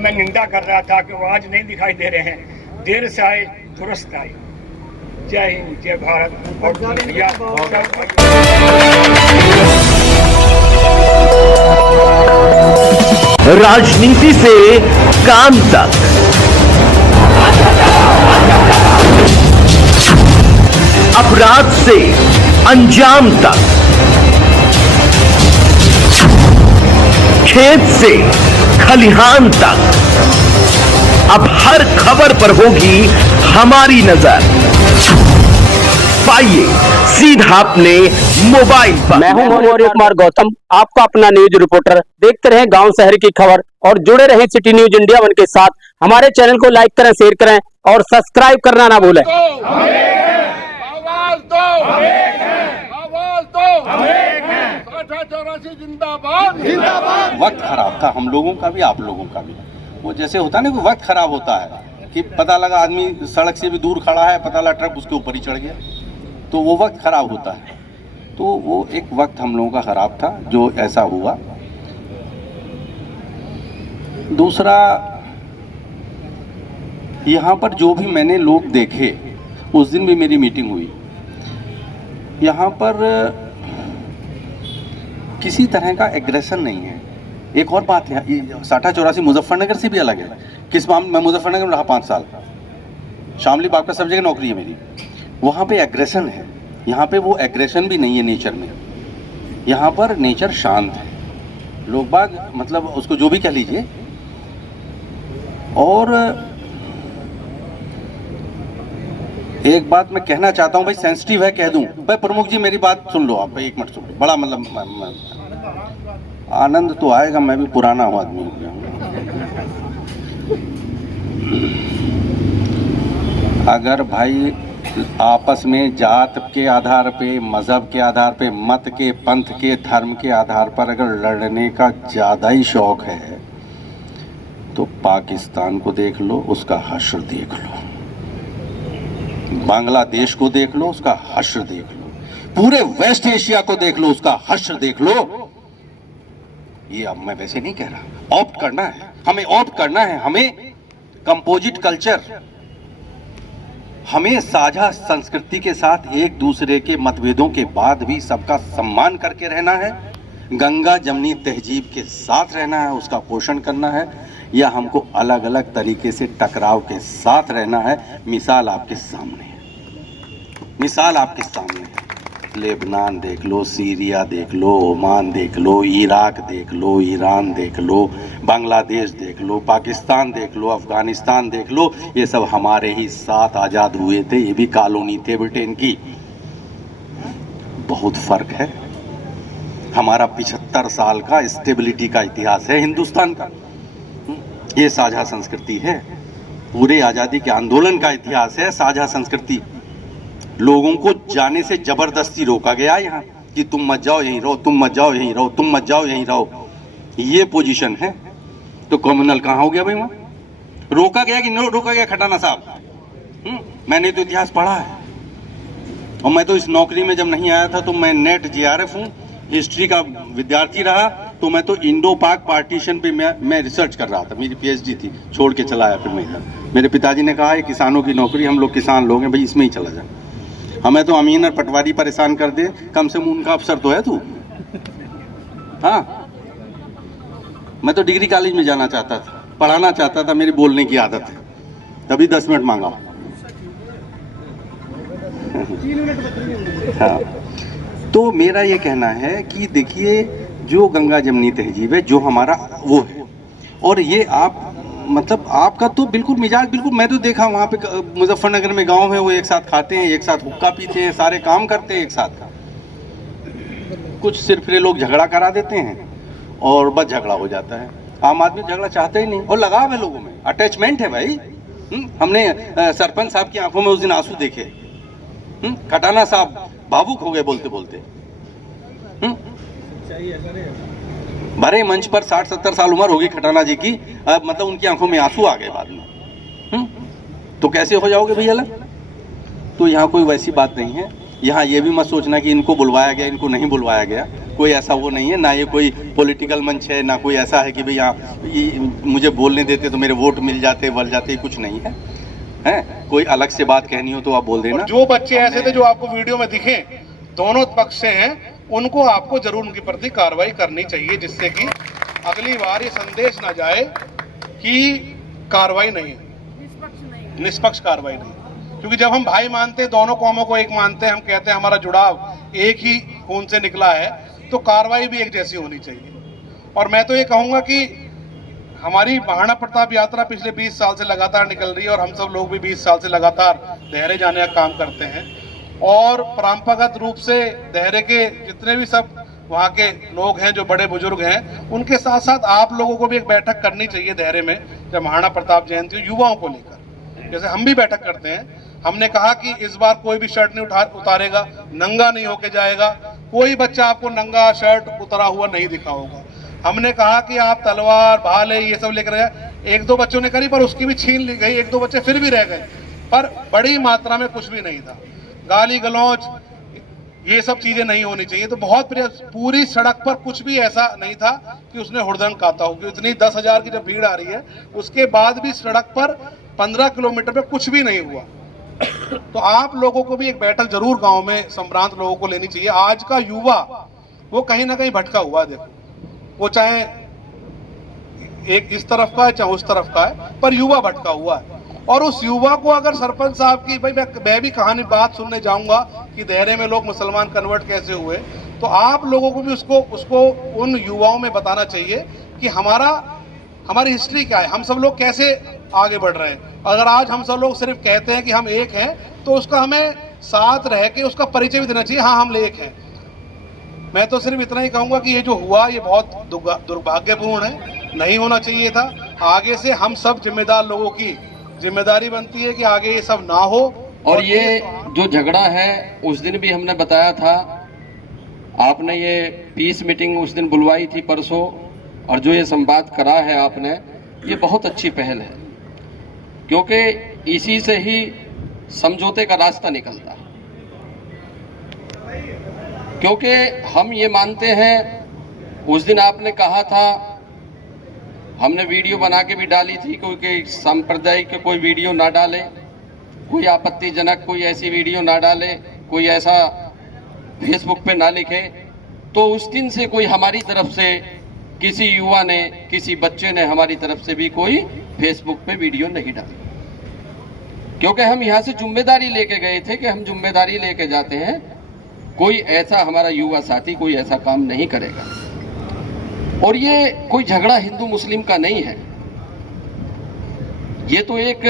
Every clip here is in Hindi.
मैं निंदा कर रहा था कि वो आज नहीं दिखाई दे रहे हैं, देर से आए दुरुस्त आए। जय हिंद, जय भारत। और राजनीति से काम तक, अपराध से अंजाम तक, खेत से खलिहान तक, अब हर खबर पर होगी हमारी नजर। पाइए सीधा अपने मोबाइल पर। मैं हूं मौर्य कुमार गौतम, आपका अपना न्यूज रिपोर्टर। देखते रहें गांव शहर की खबर और जुड़े रहें सिटी न्यूज इंडिया वन के साथ। हमारे चैनल को लाइक करें, शेयर करें और सब्सक्राइब करना ना भूलें। आवाज दो, आवाज दो, जिंदाबाद, जिंदाबाद। वक्त खराब था, हम लोगों का भी, आप लोगों का भी। वो जैसे होता है ना कि वक्त खराब होता है कि पता लगा आदमी सड़क से भी दूर खड़ा है, पता लगा ट्रक उसके ऊपर ही चढ़ गया, तो वो वक्त खराब होता है। तो वो एक वक्त हम लोगों का खराब था जो ऐसा हुआ। दूसरा, यहाँ पर जो भी मैंने लोग देखे, उस दिन भी मेरी मीटिंग हुई, यहाँ पर किसी तरह का एग्रेशन नहीं है। एक और बात है, 60-84 मुजफ्फरनगर से भी अलग है। किस मामले में? मुजफ्फरनगर में रहा 5 साल, शामली बाग का सब जगह नौकरी है मेरी। वहाँ पे एग्रेशन है, यहाँ पे वो एग्रेशन भी नहीं है नेचर में। यहाँ पर नेचर शांत है, लोग बाग मतलब उसको जो भी कह लीजिए। और एक बात मैं कहना चाहता हूँ भाई, सेंसिटिव है, कह दूं भाई। प्रमुख जी मेरी बात सुन लो आप, 1 मिनट सुन लो। बड़ा मतलब आनंद तो आएगा, मैं भी पुराना हूँ आदमी हो गया हूँ। अगर भाई आपस में जात के आधार पे, मजहब के आधार पे, मत के, पंथ के, धर्म के आधार पर अगर लड़ने का ज़्यादा ही शौक है तो पाकिस्तान को देख लो, उसका हश्र देख लो। बांग्लादेश को देख लो, उसका हश्र देख लो। पूरे वेस्ट एशिया को देख लो, उसका हश्र देख लो। ये अब मैं वैसे नहीं कह रहा, ऑप्ट करना है हमें, ऑप्ट करना है हमें। कंपोजिट कल्चर, हमें साझा संस्कृति के साथ एक दूसरे के मतभेदों के बाद भी सबका सम्मान करके रहना है। गंगा जमनी तहजीब के साथ रहना है, उसका पोषण करना है, या हमको अलग अलग तरीके से टकराव के साथ रहना है। मिसाल आपके सामने है, मिसाल आपके सामने है। लेबनान देख लो, सीरिया देख लो, ओमान देख लो, इराक देख लो, ईरान देख लो, बांग्लादेश देख लो, पाकिस्तान देख लो, अफगानिस्तान देख लो। ये सब हमारे ही साथ आज़ाद हुए थे, ये भी कॉलोनी थे ब्रिटेन की। बहुत फर्क है। हमारा 75 साल का स्टेबिलिटी का इतिहास है हिंदुस्तान का, ये साझा संस्कृति है। पूरे आज़ादी के आंदोलन का इतिहास है साझा संस्कृति। लोगों को जाने से जबरदस्ती रोका गया यहाँ कि तुम मत जाओ यहीं रहो, तुम मत जाओ यहीं रहो, तुम मत जाओ यहीं रहो। ये पोजीशन है। तो कम्युनल कहाँ हो गया भाई? वहाँ रोका गया कि नहीं रोका गया खटाना साहब? मैंने तो इतिहास पढ़ा है, और मैं तो इस नौकरी में जब नहीं आया था तो मैं नेट JRF हूँ, हिस्ट्री का विद्यार्थी रहा। तो मैं तो इंडो पाक पार्टीशन पे मैं रिसर्च कर रहा था, मेरी PhD थी, छोड़ के चला आया फिर मैं इधर। मेरे पिताजी ने कहा ये किसानों की नौकरी, हम लोग किसान लोग हैं भाई, इसमें ही चला जा। हमें तो अमीन और पटवारी परेशान कर दे, कम से कम उनका अफसर तो है तू। हाँ, मैं तो डिग्री कॉलेज में जाना चाहता था, पढ़ाना चाहता था, मेरी बोलने की आदत है, तभी 10 मिनट मांगा। हाँ, तो मेरा ये कहना है कि देखिए, जो गंगा जमनी तहजीब है, जो हमारा वो है, और ये आप मतलब आपका तो बिल्कुल मिजाज बिल्कुल, मैं तो देखा वहाँ पे मुजफ्फरनगर में गांव है, वो एक साथ खाते हैं, एक साथ हुक्का पीते हैं, सारे काम करते हैं एक साथ। कुछ सिरफिरे लोग झगड़ा करा देते हैं और बस झगड़ा हो जाता है। आम आदमी झगड़ा चाहते ही नहीं, और लगाव है लोगों में, अटैचमेंट है भाई। हमने सरपंच साहब की आंखों में उस दिन आंसू देखे। खटाना साहब भावुक हो गए बोलते बोलते। भरे मंच पर 60-70 साल उम्र होगी खटाना जी की, मतलब उनकी आंखों में आंसू आ गए बाद में। तो कैसे हो जाओगे भैया अलग? तो यहाँ कोई वैसी बात नहीं है। यहाँ ये भी मत सोचना कि इनको बुलवाया गया, इनको नहीं बुलवाया गया। कोई ऐसा वो नहीं है, ना ये कोई पॉलिटिकल मंच है, ना कोई ऐसा है कि भाई यहाँ मुझे बोलने देते तो मेरे वोट मिल जाते बल जाते, कुछ नहीं है। हैं कोई अलग से बात कहनी हो तो आप बोल देना। जो बच्चे ऐसे थे जो आपको वीडियो में दिखे, दोनों पक्ष से हैं, उनको आपको जरूर उनके प्रति कार्रवाई करनी चाहिए, जिससे कि अगली बार ये संदेश ना जाए कि कार्रवाई नहीं, निष्पक्ष कार्रवाई नहीं। क्योंकि जब हम भाई मानते हैं, दोनों कौमों को एक मानते हैं, हम कहते हैं हमारा जुड़ाव एक ही खून से निकला है, तो कार्रवाई भी एक जैसी होनी चाहिए। और मैं तो ये कहूँगा कि हमारी महाराणा प्रताप यात्रा पिछले 20 साल से लगातार निकल रही है और हम सब लोग भी 20 साल से लगातार देहरे जाने का काम करते हैं। और परंपरागत रूप से देहरे के जितने भी सब वहाँ के लोग हैं, जो बड़े बुजुर्ग हैं, उनके साथ साथ आप लोगों को भी एक बैठक करनी चाहिए देहरे में, जब महाराणा प्रताप जयंती हो, युवाओं को लेकर। जैसे हम भी बैठक करते हैं, हमने कहा कि इस बार कोई भी शर्ट नहीं उतारेगा, नंगा नहीं होके जाएगा, कोई बच्चा आपको नंगा शर्ट उतरा हुआ नहीं दिखा होगा। हमने कहा कि आप तलवार भाले ये सब लेकर गए, एक दो बच्चों ने करी पर उसकी भी छीन ली गई, एक दो बच्चे फिर भी रह गए, पर बड़ी मात्रा में कुछ भी नहीं था। गाली गलौज ये सब चीजें नहीं होनी चाहिए। तो बहुत पूरी सड़क पर कुछ भी ऐसा नहीं था कि उसने हुड़दंग काटा हो, कि इतनी 10,000 की जब भीड़ आ रही है, उसके बाद भी सड़क पर 15 किलोमीटर पे कुछ भी नहीं हुआ। तो आप लोगों को भी एक बैठक जरूर गांव में संभ्रांत लोगों को लेनी चाहिए। आज का युवा वो कहीं ना कहीं भटका हुआ है, देखो वो चाहे एक इस तरफ का है चाहे उस तरफ का है, पर युवा भटका हुआ है। और उस युवा को अगर सरपंच साहब की, भाई मैं भी कहानी बात सुनने जाऊंगा कि देहरे में लोग मुसलमान कन्वर्ट कैसे हुए, तो आप लोगों को भी उसको उन युवाओं में बताना चाहिए कि हमारी हिस्ट्री क्या है, हम सब लोग कैसे आगे बढ़ रहे हैं। अगर आज हम सब लोग सिर्फ कहते हैं कि हम एक हैं, तो उसका हमें साथ रह के उसका परिचय भी देना चाहिए, हाँ हम एक हैं। मैं तो सिर्फ इतना ही कहूंगा कि ये जो हुआ ये बहुत दुर्भाग्यपूर्ण है, नहीं होना चाहिए था। आगे से हम सब जिम्मेदार लोगों की जिम्मेदारी बनती है कि आगे ये सब ना हो। और ये जो झगड़ा है उस दिन भी हमने बताया था, आपने ये पीस मीटिंग उस दिन बुलवाई थी परसों, और जो ये संवाद करा है आपने, ये बहुत अच्छी पहल है, क्योंकि इसी से ही समझौते का रास्ता निकलता है। क्योंकि हम ये मानते हैं, उस दिन आपने कहा था, हमने वीडियो बना के भी डाली थी, क्योंकि सांप्रदायिक कोई वीडियो ना डाले, कोई आपत्तिजनक कोई ऐसी वीडियो ना डाले, कोई ऐसा फेसबुक पे ना लिखे। तो उस दिन से कोई हमारी तरफ से किसी युवा ने, किसी बच्चे ने हमारी तरफ से भी कोई फेसबुक पे वीडियो नहीं डाली, क्योंकि हम यहाँ से जिम्मेदारी लेके गए थे कि हम जिम्मेदारी लेके जाते हैं, कोई ऐसा हमारा युवा साथी कोई ऐसा काम नहीं करेगा। और ये कोई झगड़ा हिंदू मुस्लिम का नहीं है, ये तो एक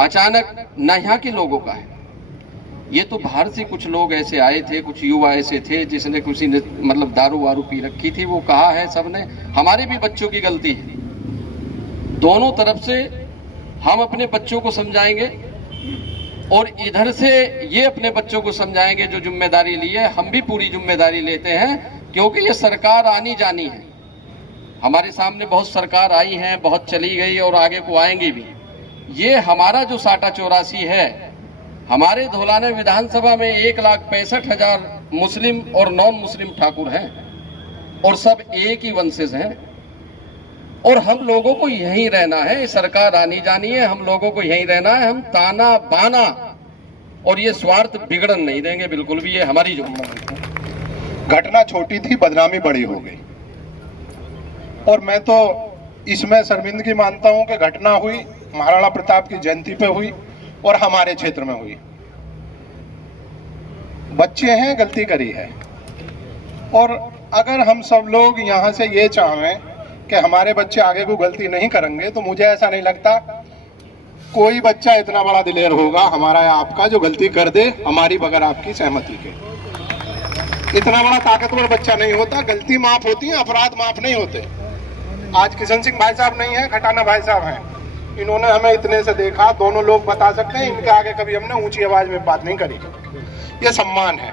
अचानक ना यहाँ के लोगों का है। ये तो बाहर से कुछ लोग ऐसे आए थे, कुछ युवा ऐसे थे जिसने किसी ने मतलब दारू वारू पी रखी थी, वो कहा है सबने, हमारे भी बच्चों की गलती है। दोनों तरफ से हम अपने बच्चों को समझाएंगे और इधर से ये अपने बच्चों को समझाएंगे जो जिम्मेदारी ली है। हम भी पूरी जिम्मेदारी लेते हैं, क्योंकि ये सरकार आनी जानी है। हमारे सामने बहुत सरकार आई हैं, बहुत चली गई और आगे को आएंगी भी। ये हमारा जो साटा 84 है, हमारे धौलाने विधानसभा में 1,65,000 मुस्लिम और नॉन मुस्लिम ठाकुर हैं, और सब एक ही वंशज हैं, और हम लोगों को यहीं रहना है। सरकार आनी जानी है, हम लोगों को यहीं रहना है। हम ताना बाना और ये स्वार्थ बिगड़न नहीं देंगे बिल्कुल भी, ये हमारी जिम्मेदारी है। घटना छोटी थी, बदनामी बड़ी हो गई, और मैं तो इसमें शर्मिंदगी मानता हूं कि घटना हुई महाराणा प्रताप की जयंती पे हुई और हमारे क्षेत्र में हुई। बच्चे हैं, गलती करी है, और अगर हम सब लोग यहां से ये चाहें कि हमारे बच्चे आगे को गलती नहीं करेंगे, तो मुझे ऐसा नहीं लगता कोई बच्चा इतना बड़ा दिलेर होगा हमारा या आपका जो गलती कर दे हमारी बगैर आपकी सहमति के। इतना बड़ा ताकतवर बच्चा नहीं होता। गलती माफ होती है, अपराध माफ नहीं होते। आज किशन सिंह भाई साहब नहीं है, खटाना भाई साहब हैं, इन्होंने हमें इतने से देखा, दोनों लोग बता सकते हैं, इनके आगे कभी हमने ऊंची आवाज में बात नहीं करी। ये सम्मान है।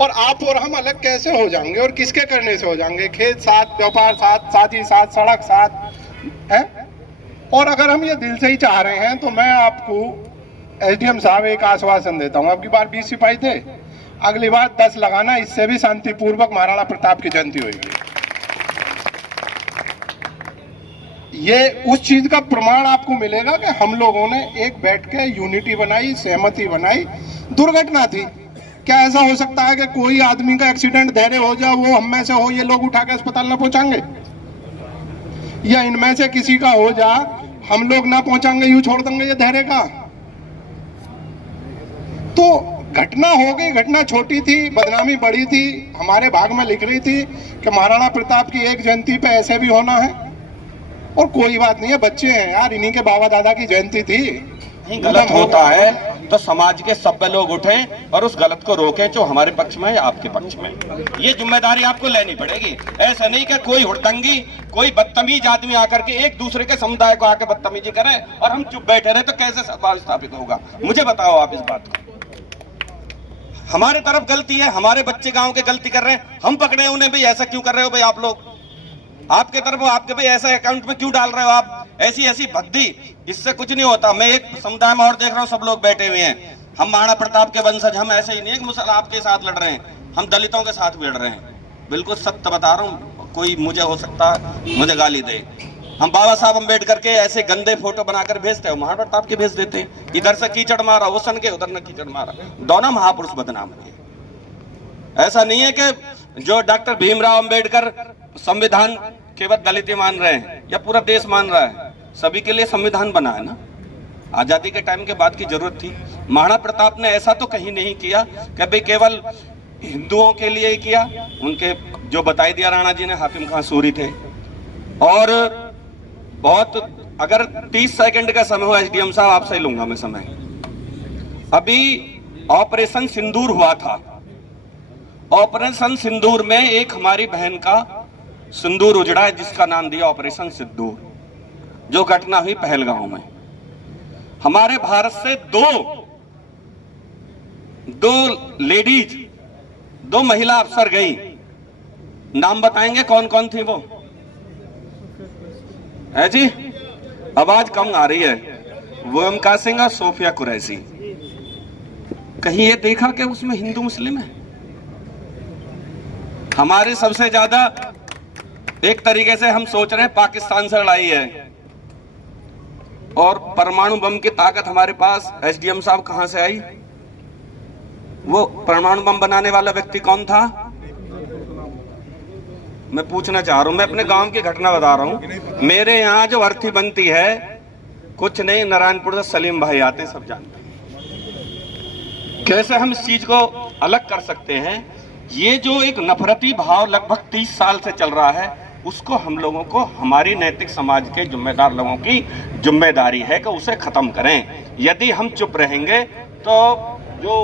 और आप और हम अलग कैसे हो जाएंगे और किसके करने से हो जाएंगे? खेत साथ, व्यापार साथ, साथी साथ, सड़क साथ है। और अगर हम ये दिल से ही चाह रहे हैं, तो मैं आपको एसडीएम साहब एक आश्वासन देता हूँ। अब की बार 20 सिपाही थे, अगली बार 10 लगाना, इससे भी शांतिपूर्वक महाराणा प्रताप की जयंती होगी। ये उस चीज का प्रमाण आपको मिलेगा कि हम लोगों ने एक बैठ के यूनिटी बनाई, सहमति बनाई। दुर्घटना थी, क्या ऐसा हो सकता है कि कोई आदमी का एक्सीडेंट धैर्य हो जाए, वो हम में से हो, ये लोग उठा के अस्पताल ना पहुंचाएंगे? या इनमें से किसी का हो जा, हम लोग ना पहुंचाएंगे, यूं छोड़ देंगे ये धैर्य का? तो घटना हो गई, घटना छोटी थी, बदनामी बड़ी थी, हमारे भाग में लिख रही थी कि महाराणा प्रताप की एक जयंती पे ऐसे भी होना है। और कोई बात नहीं है, बच्चे हैं यार, इन्हीं के बाबा दादा की जयंती थी। गलत होता है तो समाज के सभ्य लोग उठें और उस गलत को रोकें जो हमारे पक्ष में है या आपके पक्ष में। ये जिम्मेदारी आपको लेनी पड़ेगी। ऐसा नहीं कि कोई हुड़दंगी, कोई बदतमीज आदमी आकर के एक दूसरे के समुदाय को आकर बदतमीजी करे और हम चुप बैठे रहे, तो कैसे सद्भाव स्थापित होगा? मुझे बताओ आप इस बात को। हमारे तरफ गलती है, हमारे बच्चे गांव के गलती कर रहे हैं, हम पकड़े उन्हें भी ऐसा क्यों कर रहे हो भाई आप लोग? आपके तरफ आपके भाई ऐसा अकाउंट में क्यों डाल रहे हो आप? ऐसी भद्दी, इससे कुछ नहीं होता। मैं एक समुदाय में और देख रहा हूँ, सब लोग बैठे हुए हैं, हम महाराणा प्रताप के वंशज, हम ऐसे ही नहीं है कि मुसलमान आपके साथ लड़ रहे हैं, हम दलितों के साथ भी लड़ रहे हैं। बिल्कुल सत्य बता रहा हूँ, कोई मुझे हो सकता है मुझे गाली दे। हम बाबा साहब अम्बेडकर के ऐसे गंदे फोटो बनाकर भेजते हैं, महाराणा प्रताप के भेज देते हैं। इधर से कीचड़ मारा, वो सन के, उधर न कीचड़ मारा, दोनों महापुरुष बदनाम है। ऐसा नहीं है कि जो डॉक्टर भीमराव अम्बेडकर संविधान केवल दलित मान रहे हैं या पूरा देश मान रहा है, सभी के लिए संविधान बना है ना। आजादी के टाइम के बाद की जरूरत थी। महाराणा प्रताप ने ऐसा तो कहीं नहीं किया कि भाई केवल हिंदुओं के लिए ही किया। उनके जो बताई दिया राणा जी ने, हातिम खां सूरी थे। और बहुत, अगर 30 सेकंड का समय हो एसडीएम साहब, आपसे ही लूंगा मैं समय। अभी ऑपरेशन सिंदूर हुआ था। ऑपरेशन सिंदूर में एक हमारी बहन का सिंदूर उजड़ा है, जिसका नाम दिया ऑपरेशन सिंदूर, जो घटना हुई पहलगांव में। हमारे भारत से दो लेडीज, 2 महिला अफसर गई। नाम बताएंगे कौन कौन थी वो? है जी, आवाज कम आ रही है। वोमका सिंह और सोफिया कुरैशी। कहीं ये देखा कि उसमें हिंदू मुस्लिम है? हमारे सबसे ज्यादा एक तरीके से हम सोच रहे हैं पाकिस्तान से लड़ाई है, और परमाणु बम की ताकत हमारे पास। एसडीएम साहब कहां से आई? वो परमाणु बम बनाने वाला व्यक्ति कौन था? मैं पूछना चाह रहा हूं, मैं अपने गांव की घटना बता रहा हूं। मेरे यहाँ जो अर्थी बनती है, कुछ नहीं, नारायणपुर से सलीम भाई आते, सब जानते हैं। कैसे हम इस चीज को अलग कर सकते हैं? ये जो एक नफरती भाव लगभग 30 साल से चल रहा है, उसको हम लोगों को, हमारी नैतिक समाज के जिम्मेदार लोगों की जिम्मेदारी है कि उसे खत्म करें। यदि हम चुप रहेंगे तो जो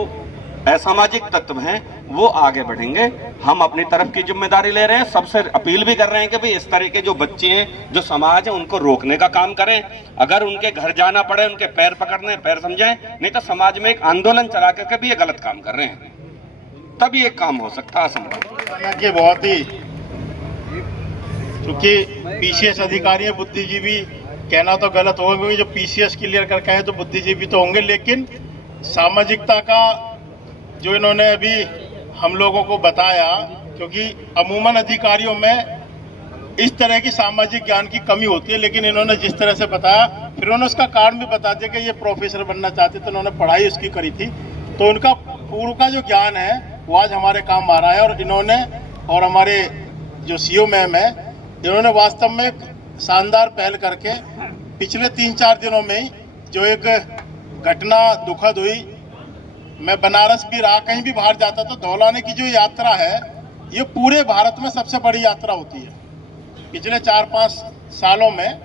असामाजिक तत्व हैं वो आगे बढ़ेंगे। हम अपनी तरफ की जिम्मेदारी ले रहे हैं, सबसे अपील भी कर रहे हैं कि भाई इस तरह के जो बच्चे हैं, जो समाज है, उनको रोकने का काम करें। अगर उनके घर जाना पड़े, उनके पैर पकड़ने, पैर समझाएं, नहीं तो समाज में एक आंदोलन चला करके भी ये गलत काम कर रहे हैं, तभी एक काम हो सकता है असंभव। ये बहुत ही, क्योंकि पीसीएस अधिकारी है, बुद्धिजीवी कहना तो गलत होगा, क्योंकि जो पीसीएस क्लियर करके आए तो बुद्धिजीवी तो होंगे, लेकिन सामाजिकता का जो इन्होंने अभी हम लोगों को बताया, क्योंकि अमूमन अधिकारियों में इस तरह की सामाजिक ज्ञान की कमी होती है, लेकिन इन्होंने जिस तरह से बताया, फिर उन्होंने उसका कारण भी बता दिया कि ये प्रोफेसर बनना चाहते थे, उन्होंने पढ़ाई उसकी करी थी, तो उनका पूर्व का जो ज्ञान है वो आज हमारे काम आ रहा है। और इन्होंने, और हमारे जो सीओ मैम है, इन्होंने वास्तव में एक शानदार पहल करके पिछले 3-4 दिनों में ही जो एक घटना दुखद हुई, मैं बनारस भी रहा, कहीं भी बाहर जाता तो धौलाने की जो यात्रा है, ये पूरे भारत में सबसे बड़ी यात्रा होती है। पिछले 4-5 सालों में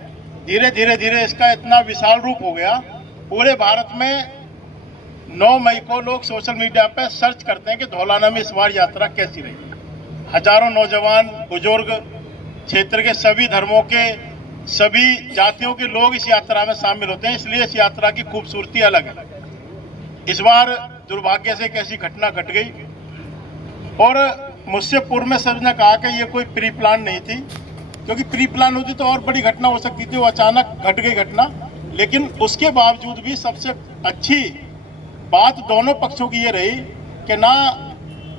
धीरे धीरे इसका इतना विशाल रूप हो गया, पूरे भारत में 9 मई को लोग सोशल मीडिया पे सर्च करते हैं कि धौलाना में इस बार यात्रा कैसी रही। हजारों नौजवान, बुजुर्ग, क्षेत्र के सभी धर्मों के, सभी जातियों के लोग इस यात्रा में शामिल होते हैं, इसलिए इस यात्रा की खूबसूरती अलग है। इस बार दुर्भाग्य से एक ऐसी घटना घट गई, और मुझसे पूर्व में सबने कहा कि ये कोई प्री प्लान नहीं थी, क्योंकि प्री प्लान होती तो और बड़ी घटना हो सकती थी, वो अचानक घट गई घटना। लेकिन उसके बावजूद भी सबसे अच्छी बात दोनों पक्षों की ये रही कि ना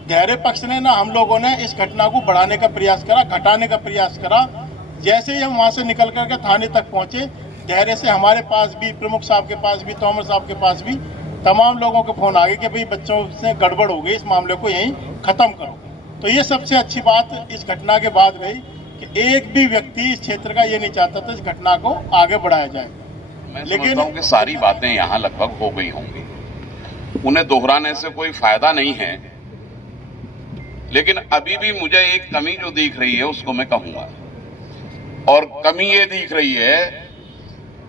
धैर्य पक्ष ने ना हम लोगों ने इस घटना को बढ़ाने का प्रयास करा, घटाने का प्रयास करा। जैसे ही हम वहाँ से निकल करके थाने तक पहुँचे, धैर्य से हमारे पास भी, प्रमुख साहब के पास भी, तोमर साहब के पास भी तमाम लोगों के फोन आ गए कि भाई बच्चों से गड़बड़ हो गई, इस मामले को यहीं खत्म करो। तो ये सबसे अच्छी बात इस घटना के बाद रही कि एक भी व्यक्ति इस क्षेत्र का ये नहीं चाहता था इस घटना को आगे बढ़ाया जाए। मैं समझता हूं कि सारी बातें यहाँ लगभग हो गई होंगी, उन्हें दोहराने से कोई फायदा नहीं है, लेकिन अभी भी मुझे एक कमी जो दिख रही है उसको मैं कहूंगा, और कमी ये दिख रही है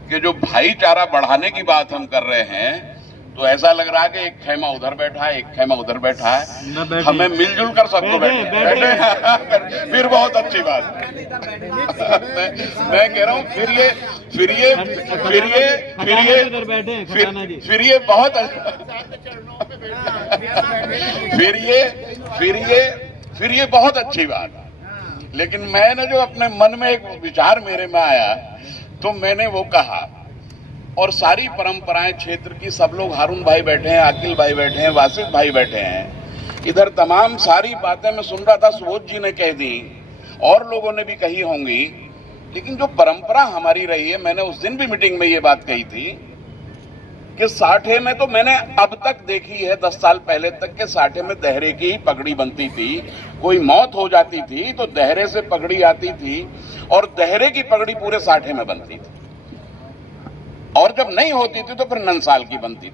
कि जो भाईचारा बढ़ाने की बात हम कर रहे हैं तो ऐसा लग रहा है कि एक खेमा उधर बैठा है, एक खेमा उधर बैठा है, हमें मिलजुल कर सबको बैठे फिर बहुत अच्छी बात। मैं कह रहा हूँ फिर ये बहुत फिर ये बहुत अच्छी बात। लेकिन मैंने जो अपने मन में एक विचार मेरे में आया तो मैंने वो कहा, और सारी परंपराएं क्षेत्र की, सब लोग, हारून भाई बैठे हैं, अकिल भाई बैठे हैं, वासिफ भाई बैठे हैं, इधर तमाम सारी बातें मैं सुन रहा था, सुबोध जी ने कह दी और लोगों ने भी कही होंगी, लेकिन जो परंपरा हमारी रही है, मैंने उस दिन भी मीटिंग में ये बात कही थी कि साठे में तो मैंने अब तक देखी है, 10 साल पहले तक के साठे में दहरे की ही पगड़ी बनती थी। कोई मौत हो जाती थी तो दहरे से पगड़ी आती थी और दहरे की पगड़ी पूरे साठे में बनती थी, और जब नहीं होती थी तो फिर नंसाल की बनती थी।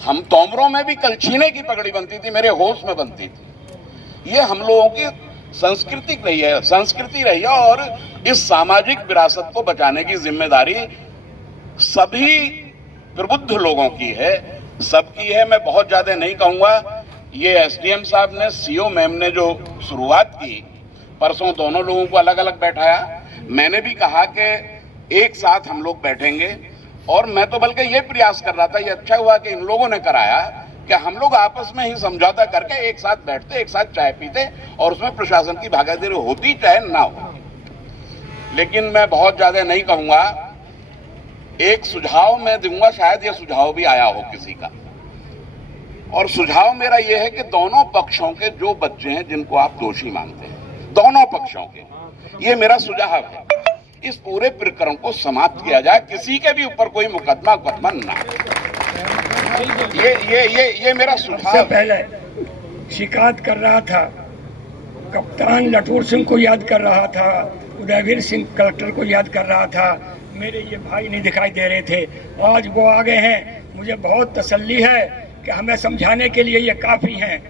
हम तोमरों में भी कलछीने की पगड़ी बनती थी, मेरे होश में बनती थी। ये हम लोगों की संस्कृति रही है, और इस सामाजिक विरासत को बचाने की जिम्मेदारी सभी प्रबुद्ध लोगों की है, सबकी है। मैं बहुत ज्यादा नहीं कहूंगा। ये एसडीएम साहब ने, सीओ मैम ने जो शुरुआत की, परसों दोनों लोगों को अलग अलग बैठाया। मैंने भी कहा कि एक साथ हम लोग बैठेंगे, और मैं तो बल्कि ये प्रयास कर रहा था, ये अच्छा हुआ कि इन लोगों ने कराया कि हम लोग आपस में ही समझौता करके एक साथ बैठते, एक साथ चाय पीते, और उसमें प्रशासन की भागीदारी होती चाहे ना हो। लेकिन मैं बहुत ज्यादा नहीं कहूंगा। एक सुझाव मैं दूंगा, शायद ये सुझाव भी आया हो किसी का, और सुझाव मेरा ये है कि दोनों पक्षों के जो बच्चे हैं जिनको आप दोषी मानते हैं, दोनों पक्षों के, ये मेरा सुझाव है, इस पूरे प्रकरण को समाप्त किया जाए, किसी के भी ऊपर कोई मुकदमा ना। ये मेरा सुझाव है। पहले शिकायत कर रहा था, कप्तान लटूर सिंह को याद कर रहा था, उदयवीर सिंह कलेक्टर को याद कर रहा था, मेरे ये भाई नहीं दिखाई दे रहे थे, आज वो आ गए हैं। मुझे बहुत तसल्ली है कि हमें समझाने के लिए ये काफी हैं।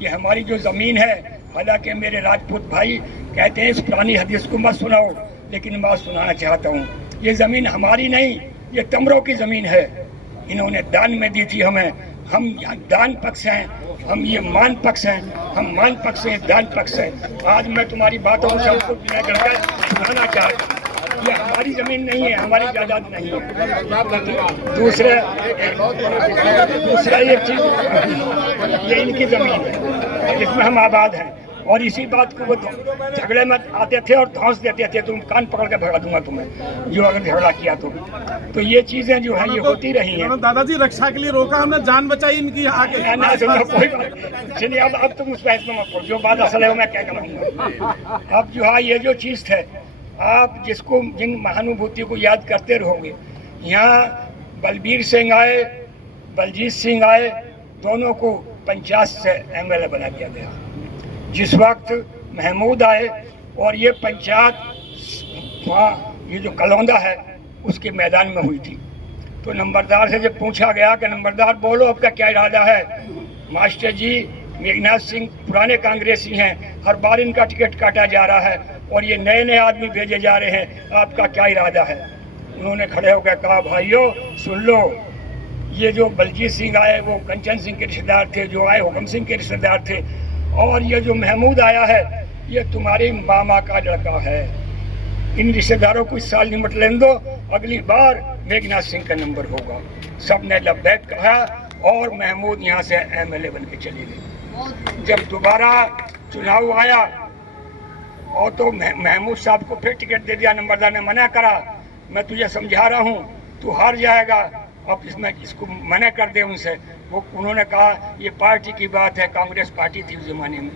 ये हमारी जो जमीन है, हालांकि मेरे राजपूत भाई कहते हैं इस पुरानी हदीस को मत सुनाओ, लेकिन मैं सुनाना चाहता हूँ। ये जमीन हमारी नहीं, ये तमरों की जमीन है, इन्होंने दान में दी थी हमें। हम यहाँ दान पक्ष हैं, हम ये मान पक्ष हैं, हम मान पक्ष हैं, दान पक्ष हैं। आज मैं तुम्हारी बातों को सबको सुनाना चाहता हूँ। ये हमारी जमीन नहीं है, हमारी जायदाद नहीं है। दूसरा एक चीज, ये इनकी जमीन है, इसमें हम आबाद हैं, और इसी बात को वो झगड़े में आते थे और धौंस देते थे, तुम कान पकड़ के भगा दूंगा तुम्हें जो अगर झगड़ा किया तो ये चीजें जो है ये होती रही हैं। दादाजी रक्षा के लिए रोका, हमने जान बचाई इनकी आगे। कोई बात चलिए, अब तुम उस बहस में मत पड़ो, जो बात असल है वो मैं क्या कहूँगा। अब जो है ये जो चीज है, आप जिसको जिन महानुभूति को याद करते रहोगे, यहाँ बलबीर सिंह आए, बलजीत सिंह आए, दोनों को 50 से MLA बना दिया गया। जिस वक्त महमूद आए और ये पंचायत वहाँ ये जो कलौंदा है उसके मैदान में हुई थी, तो नंबरदार से जब पूछा गया कि नंबरदार बोलो आपका क्या इरादा है, मास्टर जी मेघनाथ सिंह पुराने कांग्रेसी हैं, हर बार इनका टिकट काटा जा रहा है और ये नए नए आदमी भेजे जा रहे हैं, आपका क्या इरादा है। उन्होंने खड़े होकर कहा, भाइयों सुन लो, ये जो बलजीत सिंह आए वो कंचन सिंह के रिश्तेदार थे, जो आए हुक्म सिंह के रिश्तेदार थे, और ये जो महमूद आया है ये तुम्हारे मामा का लड़का है। इन रिश्तेदारों को इस साल निमट लेने दो, अगली बार मेघनाथ सिंह का नंबर होगा। सबने लब्बैक कहा और महमूद यहाँ से MLA बन के चले गए। जब दोबारा चुनाव आया और तो महमूद साहब को फिर टिकट दे दिया, नंबरदार ने मना करा, मैं तुझे समझा रहा हूँ तू हार जाएगा, अब इसमें इसको मना कर दे उनसे। वो उन्होंने कहा ये पार्टी की बात है, कांग्रेस पार्टी थी उस जमाने में।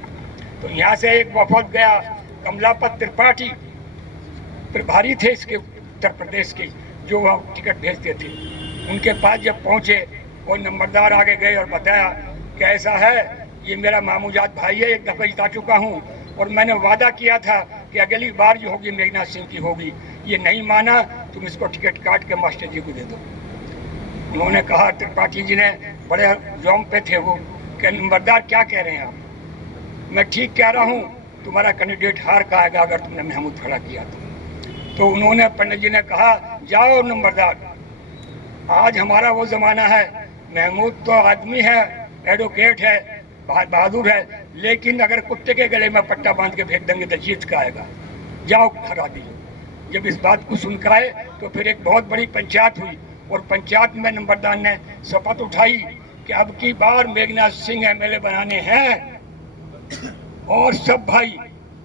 तो यहाँ से एक वफद गया, कमलापत त्रिपाठी प्रभारी थे इसके उत्तर प्रदेश के, जो वहाँ टिकट भेजते थे। उनके पास जब पहुँचे, कोई नंबरदार आगे गए और बताया कि ऐसा है, ये मेरा मामूजात भाई है, एक दफ़ा जिता चुका हूँ और मैंने वादा किया था कि अगली बार जो होगी मेघनाथ सिंह की होगी। ये नहीं माना, तुम इसको टिकट काट के मास्टर जी को दे दो। उन्होंने कहा, त्रिपाठी जी ने बड़े जोम पे थे वो, कि नंबरदार क्या कह रहे हैं आप? मैं ठीक कह रहा हूँ, तुम्हारा कैंडिडेट हार का आएगा अगर तुमने महमूद खड़ा किया तो उन्होंने पंडित जी ने कहा, जाओ नंबरदार, आज हमारा वो जमाना है। महमूद तो आदमी है, एडवोकेट है, बहादुर है, लेकिन अगर कुत्ते के गले में पट्टा बांध के फेंक देंगे तो जीत का आएगा। जाओ हरा दीजिए। जब इस बात को सुनकर आए तो फिर एक बहुत बड़ी पंचायत हुई और पंचायत में नंबरदार ने शपथ उठाई कि अब की बार मेघनाथ सिंह एमएलए बनाने हैं और सब भाई,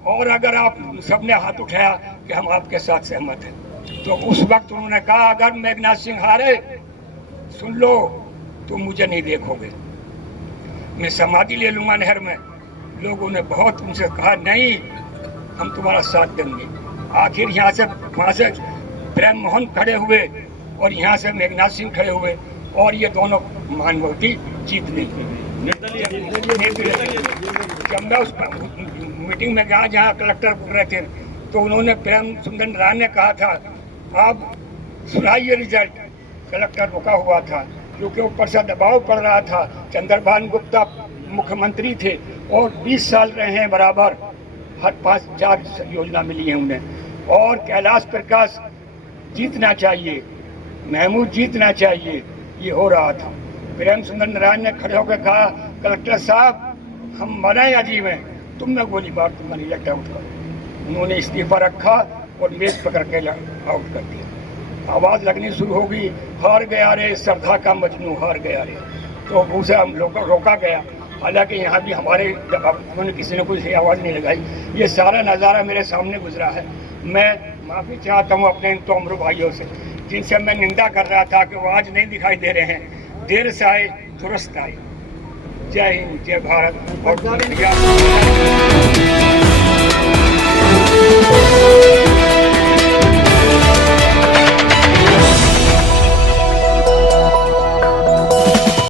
और अगर आप सबने हाथ उठाया कि हम आपके साथ सहमत हैं। तो उस वक्त उन्होंने कहा, अगर मेघनाथ सिंह हारे, सुन लो, तुम मुझे नहीं देखोगे, मैं समाधि ले लूंगा नहर में। लोगों ने बहुत उनसे कहा, नहीं, हम तुम्हारा साथ देंगे। आखिर यहाँ से वहाँ से प्रेम मोहन खड़े हुए और यहाँ से मेघनाथ सिंह खड़े हुए और ये दोनों महानुभूति जीत ली। जब मैं उस मीटिंग में गया जहाँ कलेक्टर बोल रहे थे, तो उन्होंने प्रेम सुंदर राय ने कहा था, आप सुनाइए रिजल्ट। कलेक्टर रुका हुआ था क्योंकि ऊपर से दबाव पड़ रहा था। चंद्रभान गुप्ता मुख्यमंत्री थे और 20 साल रहे हैं बराबर, हर 5-4 योजना मिली है उन्हें। और कैलाश प्रकाश जीतना चाहिए, महमूद जीतना चाहिए, ये हो रहा था। प्रेम सुंदर नारायण ने खड़े होकर कहा, कलेक्टर साहब, हम मरे या जीवे, तुम में गोली मार, तुम मैंने इलेक्ट आउट करो। उन्होंने इस्तीफा रखा और मेज पकड़ के आउट कर दिया। आवाज लगनी शुरू होगी, हार गया रे श्रद्धा का मजनू, हार गया रे। तो उसे हम लोग रोका गया। हालांकि यहाँ भी हमारे उन्होंने किसी ने कोई आवाज़ नहीं लगाई। ये सारा नज़ारा मेरे सामने गुजरा है। मैं माफ़ी चाहता हूँ अपने इन तोमर भाइयों से, जिनसे मैं निंदा कर रहा था कि वो आज नहीं दिखाई दे रहे हैं। देर से आए, दुरुस्त आए। जय हिंद, जय भारत और